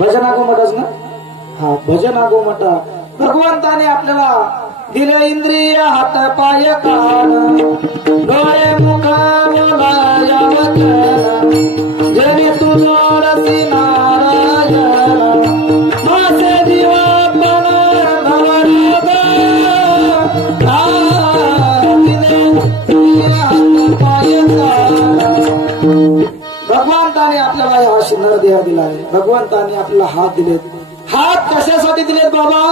भजनागो मठच ना, हा भजनागो मठ. भगवंताने आपल्याला दिले इंद्रिय हात पाय कान, डोळे मुख बोलाया वचन, जनी तू जोडसी नारायण, मासे जीवा पण भवरोग, दिले इंद्रिय हात पाय कान. भगवंताने आपल्याला हा नर देह दिलाय, भगवंताने आपल्याला हात दिलेत. हात कशासाठी दिलेत बाबा?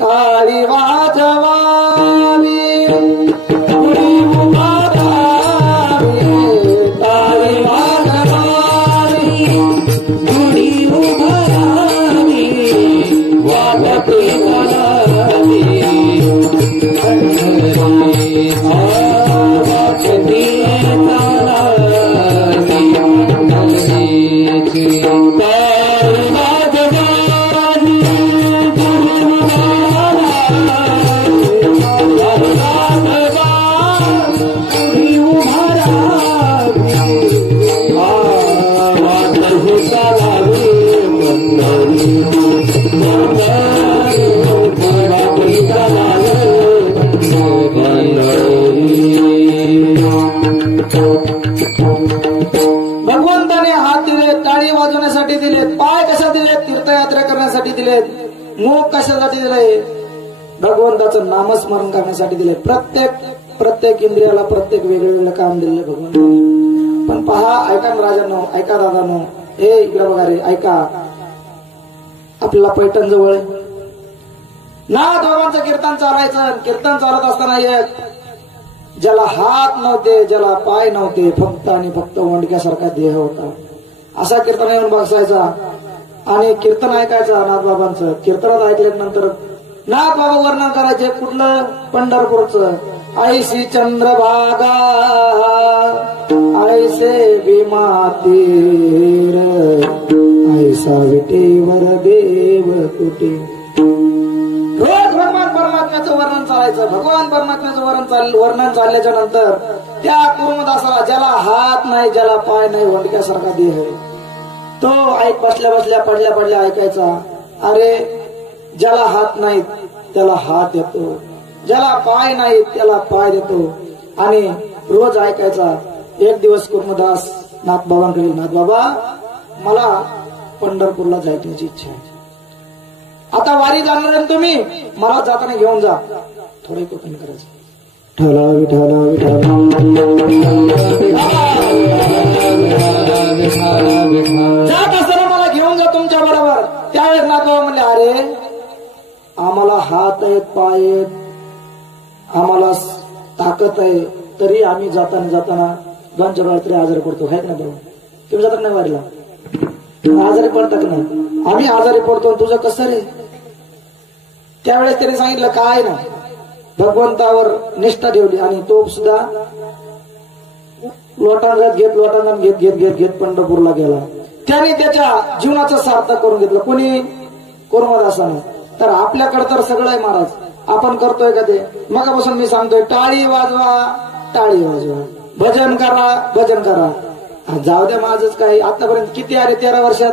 टाळी वाजवावी, गुढी उभारावी, टाळी वाजवावी, गुढी उभारावी, वाजते वाजवी, पंढरी वाजते भगवंताने हात दिले, टाळी वाजवण्यासाठी दिलेत. पाय कशा दिलेत? तीर्थयात्रा करण्यासाठी दिलेत. मुख कशासाठी दिले? भगवंताचं नामस्मरण करण्यासाठी दिले. प्रत्येक इंद्रियाला प्रत्येक वेगवेगळं काम दिले भगवंताने. पण पहा, ऐका राजांनो, ऐका दादांनो, हे इकडे बघा रे, ऐका. आपल्याला पैठण जवळ नाथ बाबांचं कीर्तन चालायचं. कीर्तन चालत असताना एक ज्याला हात नव्हते, ज्याला पाय नव्हते, फक्त आणि फक्त वंडक्यासारखा देह होता, असा कीर्तन येऊन बसायचा आणि कीर्तन ऐकायचा नाथ बाबांचं. कीर्तनात ऐकल्यानंतर नाथ बाबा वर्णन करायचे कुठलं? पंढरपूरचं. ऐसी चंद्रभागा ऐसे भीमा तीर, ऐसा विटेवर देव कुटे. रोज भगवान परमात्म्याचं वर्णन चालायचं. भगवान परमात्म्याचं वर्णन चालल्याच्या नंतर त्या कुर्मदासाला, ज्याला हात नाही, ज्याला पाय नाही, वंडक्यासारखा देह, तो ऐक बसल्या बसल्या पडल्या पडल्या ऐकायचा. अरे, ज्याला हात नाहीत त्याला हात देतो, ज्याला पाय नाहीत त्याला पाय देतो. आणि रोज ऐकायचा. एक दिवस कुर्मदास नाथ बाबांकडे, नाथ बाबा, मला पंढरपूरला जायची इच्छा आहे. आता वारी जाणार आहे तुम्ही, मला जाताना घेऊन जा. थोडे कोकण करायचं. ठला विठाला विठाला जात असताना मला घेऊन जा तुमच्या बरोबर. त्यावेळेस नाथ बाबा म्हणले, अरे आम्हाला हात आहेत, पाय आहेत, आम्हाला ताकद आहे, तरी आम्ही जाताना 2-4 वेळा तरी आजारी पडतो. आहेत ना बाबा? तुम्ही जातात नाही वारीला? आजारी पडतात नाही? आम्ही आजारी पडतो. तुझं कसं रे? त्यावेळेस त्याने सांगितलं, काय ना, भगवंतावर निष्ठा ठेवली. आणि तो सुद्धा लोटांगण घेत पंढरपूरला गेला. त्याने त्याच्या जीवनाचं सार्थक करून घेतलं. कोणी? कुर्मदासानं. तर आपल्याकडे तर सगळं आहे महाराज, आपण करतोय का ते? मगापासून मी सांगतोय, टाळी वाजवा, टाळी वाजवा, भजन करा, भजन करा. जाऊ द्या, माझंच काय. आतापर्यंत किती आले? 13 वर्षात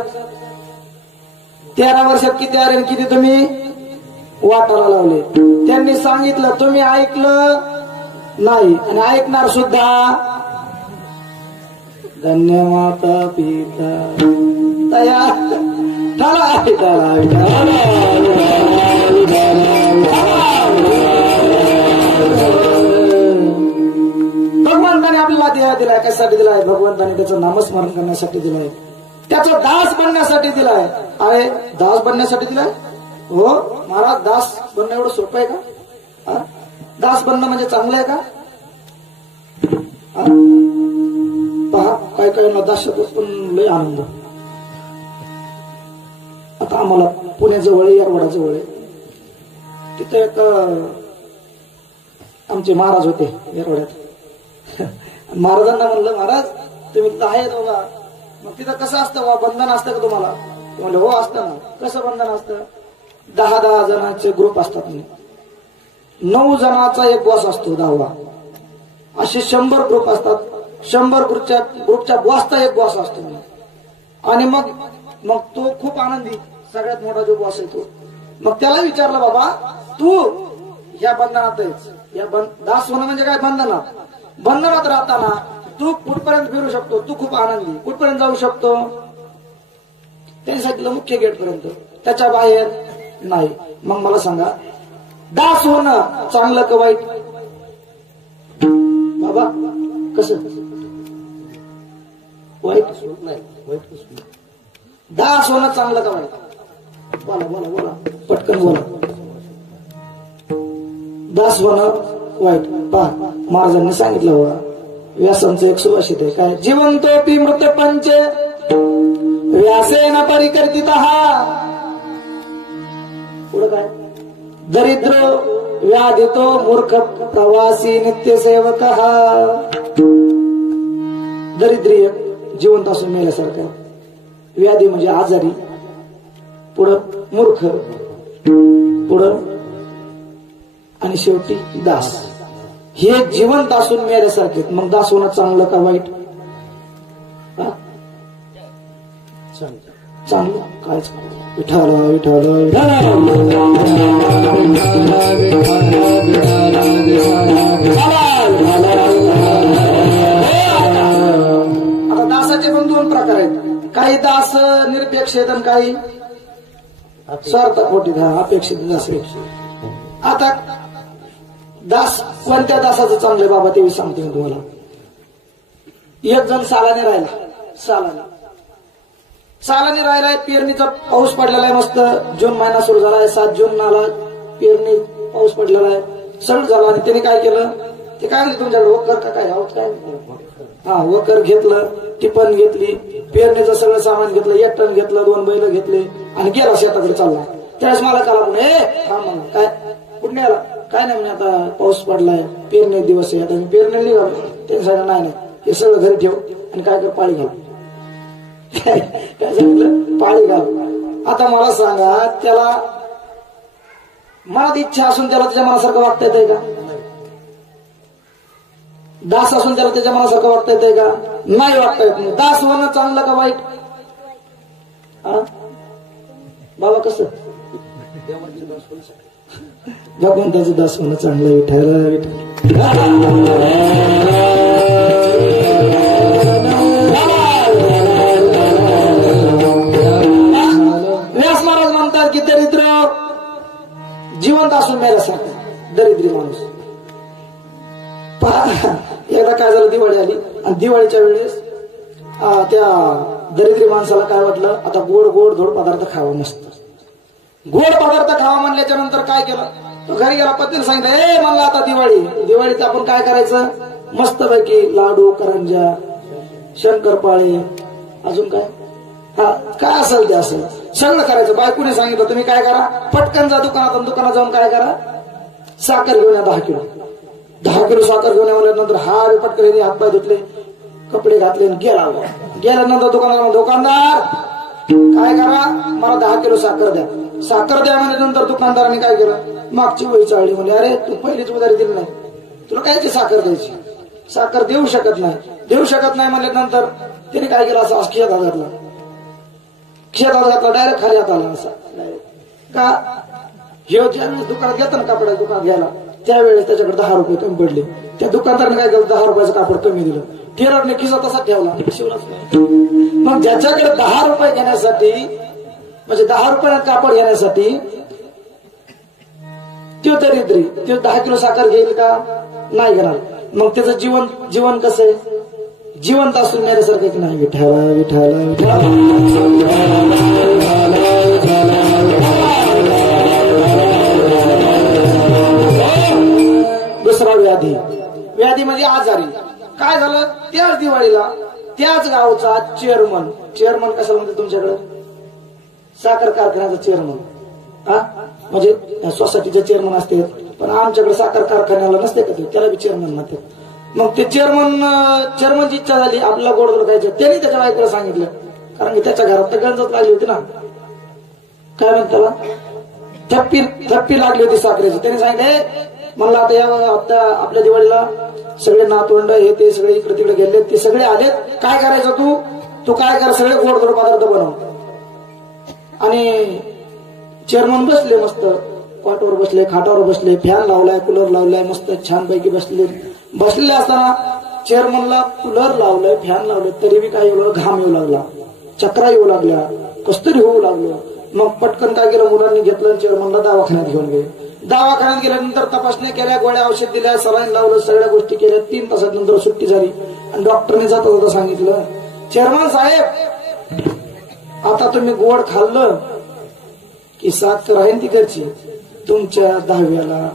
13 वर्षात किती आले? किती तुम्ही वाटायला लावले? त्यांनी सांगितलं, तुम्ही ऐकलं नाही आणि ऐकणार सुद्धा. धन्य माता पिता तया भगवंताने आपल्याला देह दिलाय. कशासाठी दिलाय? भगवंताने त्याचं नामस्मरण करण्यासाठी दिलाय, त्याचा दास बनण्यासाठी दिलाय. अरे, दास बनण्यासाठी दिलाय? हो महाराज, दास बनणं एवढं सोपं आहे का? दास बनणं म्हणजे चांगलं आहे का? पहा, काय काय ना दासात पण लय आनंद. आता आम्हाला पुण्याजवळ, येरवडाजवळ, तिथे एक आमचे महाराज होते येरवड्यात. महाराजांना म्हणलं, महाराज तुम्ही तिथं आहेत बाबा, मग तिथं कसं असतं बा? बंधन असतं का तुम्हाला? ते म्हणलं, हो असतं ना. कसं बंधन असतं? 10 जणांचे ग्रुप असतात. 9 जणांचा एक बॉस असतो, 10वा. असे 100 ग्रुप असतात. 100 ग्रुपच्या बॉसचा एक बॉस असतो. आणि मग मग तो खूप आनंदी, सगळ्यात मोठा जो बॉस आहे तो. मग त्याला विचारलं, बाबा तू या बंधनात आहेस, या दास होणं म्हणजे काय, बंधनात राहताना तू कुठपर्यंत फिरू शकतो, तू खूप आनंदी, कुठपर्यंत जाऊ शकतो. त्यांनी सांगितलं मुख्य गेट पर्यंत, त्याच्या बाहेर नाही. मग मला सांगा, दास होणं चांगलं का वाईट? बाबा कसं वाईट? दास होणं चांगलं का वाईट? बोला बोला बोला, पटकन बोला. दास होणं वाईट. पहा, महाराजांनी सांगितलं बघा, व्यासांचं एक सुभाषित आहे, काय, जीवंतोपी मृत पंच व्यासेन परिकर्तितः. पुढं काय, दरिद्रो व्याधितो मूर्ख प्रवासी नित्य सेवक. दरिद्रीय जिवंत असून मेल्यासारखं, व्याधी म्हणजे आजारी, पुढं मूर्ख, पुढं आणि शेवटी दास. हे जिवंत असून मेल्यासारखे. मग दास होणं चांगलं का वाईट? चांगलं. कायच विठाला विठाला आता दासाचे पण दोन प्रकार आहेत. काही दास निरपेक्ष आहेत आणि काही स्वार्थपोटी अपेक्षित दास. आता दास कोणत्या दासाचं चांगलं बाबा ते सांगते मी तुम्हाला. एक जण सालाने राहिला, सालाने राहिलाय, पेरणीचा पाऊस पडलेला आहे, मस्त जून महिना सुरू झाला आहे, 7 जूनला पेरणी पाऊस पडलेला आहे, सण झाला. आणि त्याने काय केलं, ते काय म्हणते तुमच्याकडे वकर का काय आहोत काय, हा वकर घेतलं, टिपण घेतली, पेरणीचं सगळं सामान घेतलं, 1 टन घेतलं, 2 बैल घेतले आणि गेला शेताकडे चालला. त्यावेळेस मला काला पण काय कुठे आला, काय नाही म्हणे, आता पाऊस पडलाय, पेरणी दिवस आहे, आता मी पेरणी निघालो. त्यांनी सांगितलं नाही, हे सगळं घरी ठेव आणि काय कर, पाळी घाल. काय सांगितलं, पाळी घाल. आता मला सांगा, त्याला मनात इच्छा असून त्याला त्याच्या मनासारखं वागता येतंय का? दास असून त्याला त्याच्या मनासारखं वागता येतंय का? नाही वागता येत. नाही. दास होणं चांगलं का वाईट? बाबा कसं भगवंताचं दास होणं चांगलं. विठायला व्यास महाराज म्हणतात की दरिद्र जिवंत असून मेल्यासारखं, दरिद्री माणूस. एकदा काय झालं, दिवाळी आली आणि दिवाळीच्या वेळेस त्या दरिद्री माणसाला काय वाटलं, आता गोड गोड धोड पदार्थ खावा, मस्त गोड पदार्थ खावा म्हणल्याच्या नंतर काय केलं, तो घरी गेला, पत्नीला सांगितलं, म्हणलं आता दिवाळीत आपण काय करायचं, मस्त पैकी लाडू, करंजा, शंकरपाळे, अजून काय काय असेल ते असेल सगळं करायचं. बायकोने सांगितलं तुम्ही काय करा, पटकन जा दुकानात जाऊन काय करा, साखर घेऊन या 10 किलो साखर घेऊन याल्यानंतर पटकन हातपाय धुतले, कपडे घातले, गेल्यानंतर दुकानदार काय करा, मला 10 किलो साखर द्या. साखर द्या म्हणल्यानंतर दुकानदाराने काय केलं, मागची वही चाळली, म्हणजे अरे तू पहिलीच उधारी दिली नाही, तुला कायची साखर द्यायची, साखर देऊ शकत नाही म्हणल्यानंतर त्याने काय केलं, असं खिशात घातला, डायरेक्ट खाली हात आला असा का. हे ज्यावेळेस दुकानात घेतं ना, कापडाचं दुकानात घ्यायला, त्यावेळेस त्याच्याकडे 10 रुपये कमी पडले. त्या दुकानदाराने काय केलं, 10 रुपयाचं कापड कमी दिलं, टेलरने खिसा तसा ठेवला, शिवलाच नाही. मग ज्याच्याकडे 10 रुपये घेण्यासाठी, म्हणजे 10 रुपयात कापड घेण्यासाठी तो दरिद्री, तो 10 किलो साखर घेईल का, नाही घेणार. मग त्याचं जीवन कसं आहे, जिवंत असून मेल्यासारखं की नाही. विठाला दुसरा व्याधी म्हणजे आजारी. काय झालं, त्याच दिवाळीला त्याच गावचा चेअरमन कशाला म्हणते तुमच्याकडे, साखर कारखान्याचा चेअरमन, म्हणजे सोसायटीचे चेअरमन असते, पण आमच्याकडे साखर कारखान्याला नसते का, त्याला बी चेअरमन म्हणते. मग ते चेअरमनची इच्छा झाली आपल्याला गोड खायचं. त्यांनी त्याच्या बायकोला सांगितलं, कारण की त्याच्या घरात तर गंजच लागली होती ना, काय म्हणत त्याला, थप्पी लागली होती साखरेची. त्यांनी सांगितलं, म्हणलं आता आपल्या दिवाळीला सगळे नातवंड हे ते सगळे इकडे तिकडे गेले, ते सगळे आलेत, काय करायचं तू काय कर, सगळे गोड पदार्थ बनव. आणि चेअरमन बसले मस्त कॉटवर बसले, खाटावर बसले, फॅन लावलाय, कूलर लावलाय, मस्त छानपैकी बसलेले असताना चेअरमनला कूलर लावलंय, फॅन लावलंय, तरी बी काय एवढं घाम येऊ लागला, चक्रा येऊ लागल्या, कस्तरी होऊ लागलं. मग पटकन काय केलं, मुलांनी घेतलं, चेअरमनला दवाखान्यात घेऊन गेले. दवाखान्यात गेल्यानंतर तपासण्या केल्या, गोळ्या औषध दिल्या, सलाईन लावलं, सगळ्या गोष्टी केल्या. 3 तासानंतर सुट्टी झाली आणि डॉक्टरने जाता जाता सांगितलं, चेअरमन साहेब आता तुम्ही गोड खाल्लं की साखर आहे तिकडची तुमच्या 10व्याला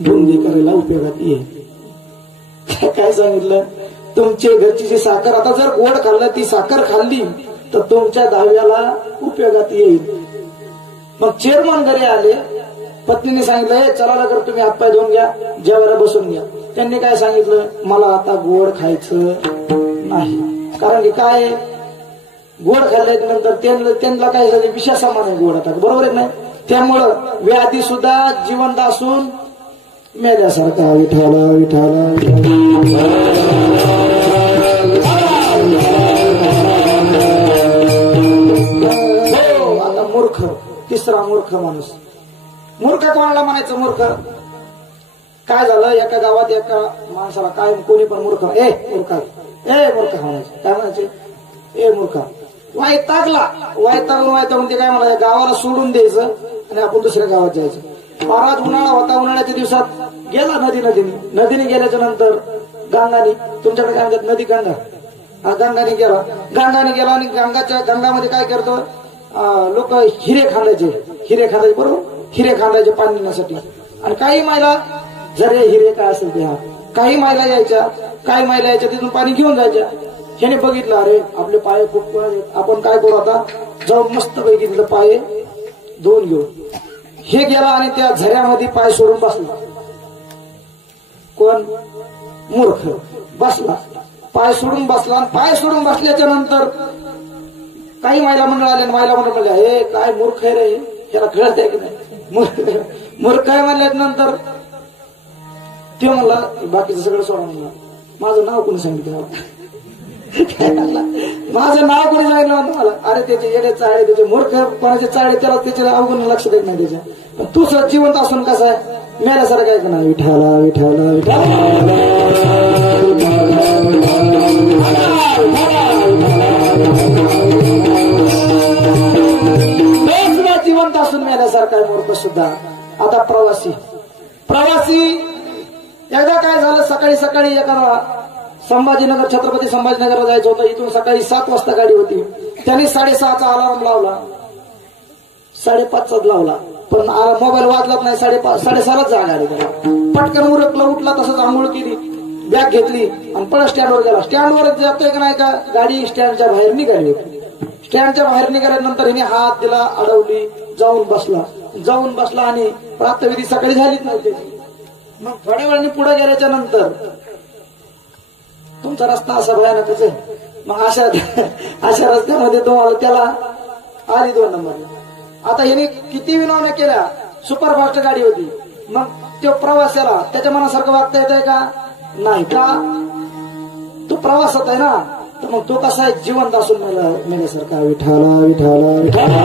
बुंदी करायला उपयोगात येईल. काय सांगितलं, तुमच्या घरची जी साखर आता जर गोड खाल्लं, ती साखर खाल्ली तर तुमच्या 10व्याला उपयोगात येईल. मग चेअरमन घरी आले, पत्नीने सांगितलं, चला लवकर तुम्ही हातपाय धुवून घ्या, जेवायला बसून घ्या. त्यांनी काय सांगितलं, मला आता गोड खायचं नाही, कारण की काय गोड खाल्ल्यानंतर त्यांना काय झालं, विषासमान आहे गोड, आता बरोबर आहे नाही. त्यामुळं व्याधी सुद्धा जिवंत असून मेल्यासारखा विठाला विठाला आता मूर्ख, तिसरा मूर्ख माणूस. मूर्ख कोणाला म्हणायचं, मूर्ख काय झालं, एका गावात एका माणसाला काय कोणी पण मूर्ख मूर्ख म्हणायचं. काय म्हणायचे, मूर्ख. वैतागून ते काय म्हणायचं, गावाला सोडून द्यायचं आणि आपण दुसऱ्या गावात जायचं. महाराज उन्हाळा होता, उन्हाळ्याच्या दिवसात गेला नदीने गेल्याच्या नंतर गंगाने, तुमच्याकडे काय म्हणतात नदी, गंगाने गेला आणि गंगामध्ये काय करतो, लोक हिरे खांदायचे बरोबर, हिरे खांदायचे पाणी नेण्यासाठी. आणि काही महिला झरे हिरे काय असेल ते, काही महिला यायच्या तिथून पाणी घेऊन जायच्या. ह्याने बघितलं, अरे आपले पाय खूप, आपण काय करू आता, जाऊन मस्त पैकी तिथं पाय धुवून घेऊ. हे गेला आणि त्या झऱ्यामध्ये पाय सोडून बसला. कोण, मूर्ख बसला, पाय सोडून बसला. आणि पाय सोडून बसल्याच्या नंतर काही महिला मंडळ आले, महिला मंडळ म्हणल्या, हे काय मूर्ख आहे रे, ह्याला कळत आहे की नाही, मूर्ख आहे म्हणल्यानंतर ते म्हणला, बाकीचं सगळं सोडा म्हणला, माझं नाव कोणी सांगितलं, माझं नाव कोणी सांगितलं म्हणतो मला. अरे त्याचे येडे चाळे, त्याचे मूर्ख कोणाचे चाळे, त्याला त्याच्या अवगुण लक्ष देत नाही त्याच्या. पण तू जिवंत असून कसं आहे, मेल्यासारखं काय का नाही, विठाला विठाला विठाला जिवंत असून मेल्यासारखा आहे मूर्ख सुद्धा. आता प्रवासी एकदा काय झालं, सकाळी एका संभाजीनगर, छत्रपती संभाजीनगरला जायचं होतं. इथून सकाळी 7 वाजता गाडी होती. त्यांनी 6:30चा अलार्म लावला, 5:30चा लावला, पण मोबाईल वाजलाच नाही. 6:30लाच जागा आली त्याला. पटकन उठला, तसंच आंघोळ केली, बॅग घेतली आणि परत स्टँडवर गेला. स्टँडवर जातोय का नाही का, गाडी स्टँडच्या बाहेर निघाली होती. स्टँडच्या बाहेर निघाल्यानंतर हिने हात दिला, अडवली, जाऊन बसला आणि प्रातःविधी सकाळी झालीच नव्हती. मग थोड्या वेळाने पुढे गेल्याच्या नंतर, तुमचा रस्ता असा भयानकच आहे, मग अशा रस्त्यामध्ये त्याला आली 2 नंबर. आता ह्याने किती विनवण्या केल्या, सुपरफास्ट गाडी होती. मग तो प्रवासाला त्याच्या मनासारखं वागता येत आहे का, नाही का, तो प्रवासात आहे ना, तर मग तो कसा आहे, जिवंत असून मेल्यासारखा विठाला विठाला विठाला.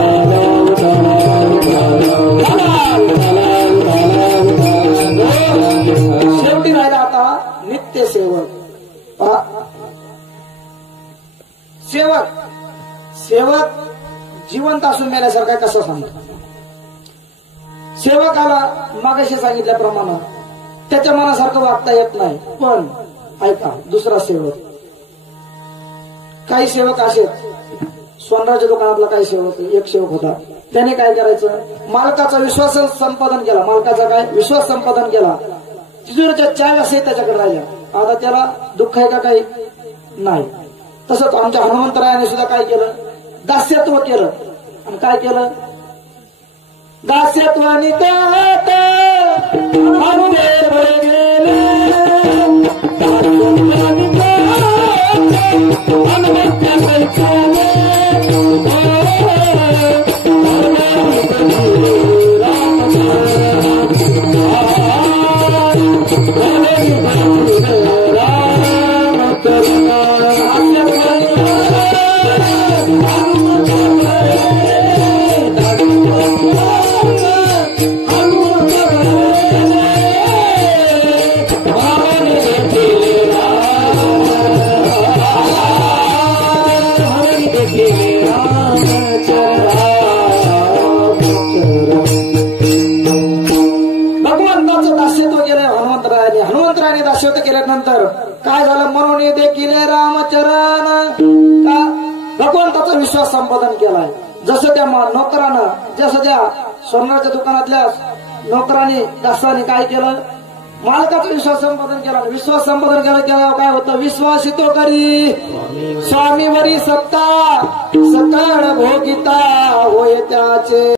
शेवटी राहिला आता नित्य सेवक. सेवक जिवंत असून मेल्यासारखा कसा सांगतो. सेवकाला मागाशी सांगितल्याप्रमाणे त्याच्या मनासारखं वागता येत नाही. पण ऐका, दुसरा सेवक, काही सेवक असे, सोनराच्या दुकानातला काही सेवक, एक सेवक होता, त्याने काय करायचं, मालकाचा विश्वास संपादन केला. तिजोरीच्या चाव्या असे त्याच्याकडे राहिल्या. आता त्याला दुःख आहे का काही नाही. तसंच आमच्या हनुमंतरायाने सुद्धा काय केलं, दास्यत्व केलं. आणि काय केलं, दास्यत्वानी केल्यानंतर काय झालं, म्हणून देखील रामचरण का भगवंताचा विश्वास संपादन केलाय. जसं त्या नोकरानं, जसं त्या सोनाराच्या दुकानातल्या नोकराने दासाने काय केलं, मालकाचा विश्वास संपादन केला. विश्वास संपादन केल्यावर काय होतं, विश्वास येतो करी स्वामीवरी सत्ता सकळ भोगिता होय त्याचे.